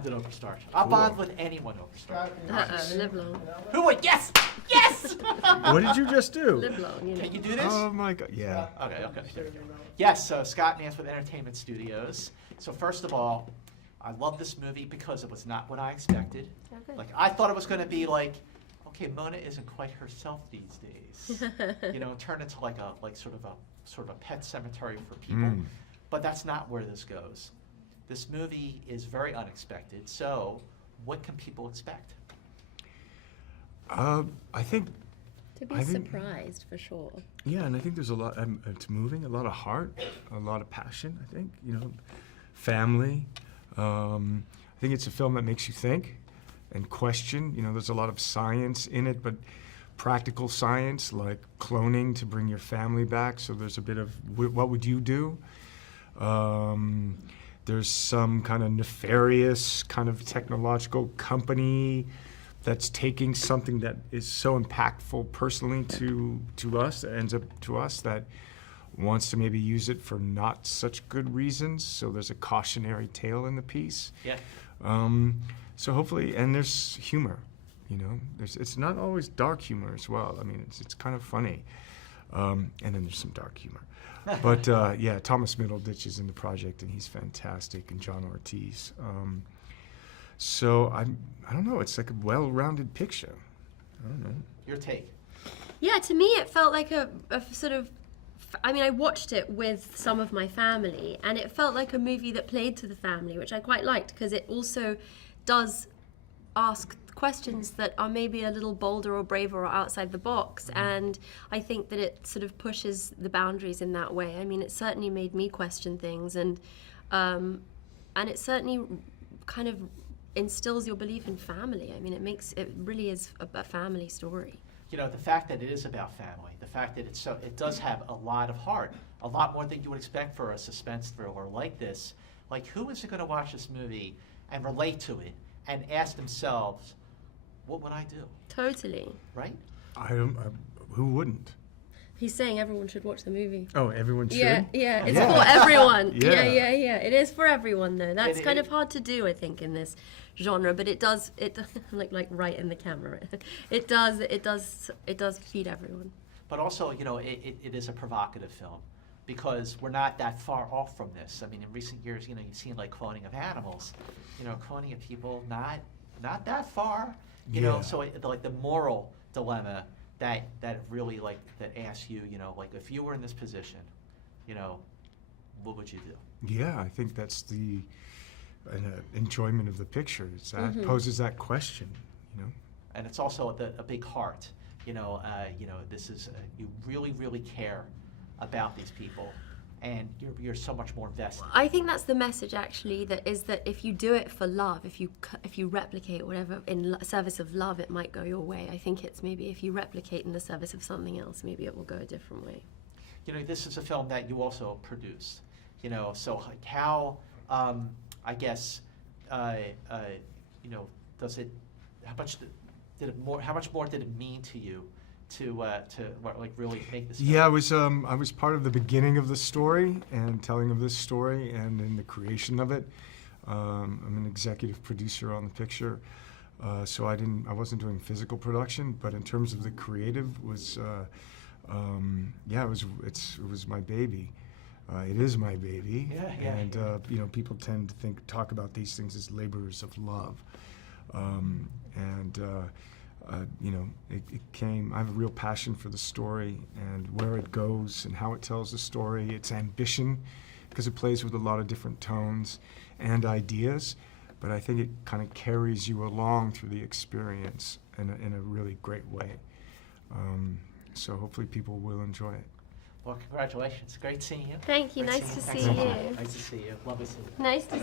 bonded over Star Trek. I'll bond with anyone over Star Trek. Live long. Who would? Yes! Yes! What did you just do? Live long, you know. Can you do this? Oh my God! Yeah. Okay. Yes, so Scott Nance with Entertainment Studios. So first of all, I love this movie because it was not what I expected. Okay. Like, I thought it was going to be like, okay, Mona isn't quite herself these days. Turn into like sort of a pet cemetery for people. But that's not where this goes. This movie is very unexpected. So, what can people expect? I think. To be surprised, for sure. Yeah, and I think there's a lot. It's moving, a lot of heart, a lot of passion. I think family. I think it's a film that makes you think and question. There's a lot of science in it, but practical science like cloning to bring your family back. So there's a bit of what would you do? There's some kind of nefarious kind of technological company that's taking something that is so impactful personally to us, that ends up to us, that wants to maybe use it for not such good reasons. So there's a cautionary tale in the piece. Yeah. So hopefully, and there's humor. It's not always dark humor as well. I mean, it's kind of funny, and then there's some dark humor. But yeah, Thomas Middleditch is in the project, and he's fantastic, and John Ortiz. So I don't know. It's like a well-rounded picture. I don't know. Your take? Yeah, to me it felt like a sort of. I mean, I watched it with some of my family, and it felt like a movie that played to the family, which I quite liked because it also does ask questions that are maybe a little bolder or braver or outside the box, and I think that it sort of pushes the boundaries in that way. I mean, it certainly made me question things, and it certainly kind of instills your belief in family. I mean, it really is a family story. The fact that it is about family, the fact that it does have a lot of heart, a lot more than you would expect for a suspense thriller like this. Like, who is going to watch this movie and relate to it and ask themselves, what would I do? Totally. Right? Who wouldn't? He's saying everyone should watch the movie. Oh, everyone should? Yeah, it's for everyone. Yeah. Yeah. It is for everyone, though. That's kind of hard to do, I think, in this genre, but it does like right in the camera. It does feed everyone. But also, it is a provocative film because we're not that far off from this. I mean, in recent years, you've seen like cloning of animals, cloning of people, not that far. So like the moral dilemma that really that asks you, like, if you were in this position, what would you do? Yeah, I think that's the enjoyment of the picture. That poses that question, And it's also a big heart. This is you really, really care about these people, and you're so much more invested. I think that's the message, actually, that if you do it for love, if you replicate whatever in service of love, it might go your way. I think it's maybe if you replicate in the service of something else, maybe it will go a different way. This is a film that you also produced. So like how, I guess, does it? How much more did it mean to you to really make this film? Yeah, I was part of the beginning of the story and telling of this story and in the creation of it. I'm an executive producer on the picture, so I wasn't doing physical production, but in terms of the creative it was my baby. It is my baby. Yeah. And people tend to talk about these things as laborers of love. It came. I have a real passion for the story and where it goes and how it tells the story. Its ambition, because it plays with a lot of different tones and ideas, but I think it kind of carries you along through the experience in a really great way. So hopefully people will enjoy it. Well, congratulations. Great seeing you. Thank you. Nice to see you. Nice to see you. Lovely seeing you. Nice to see you.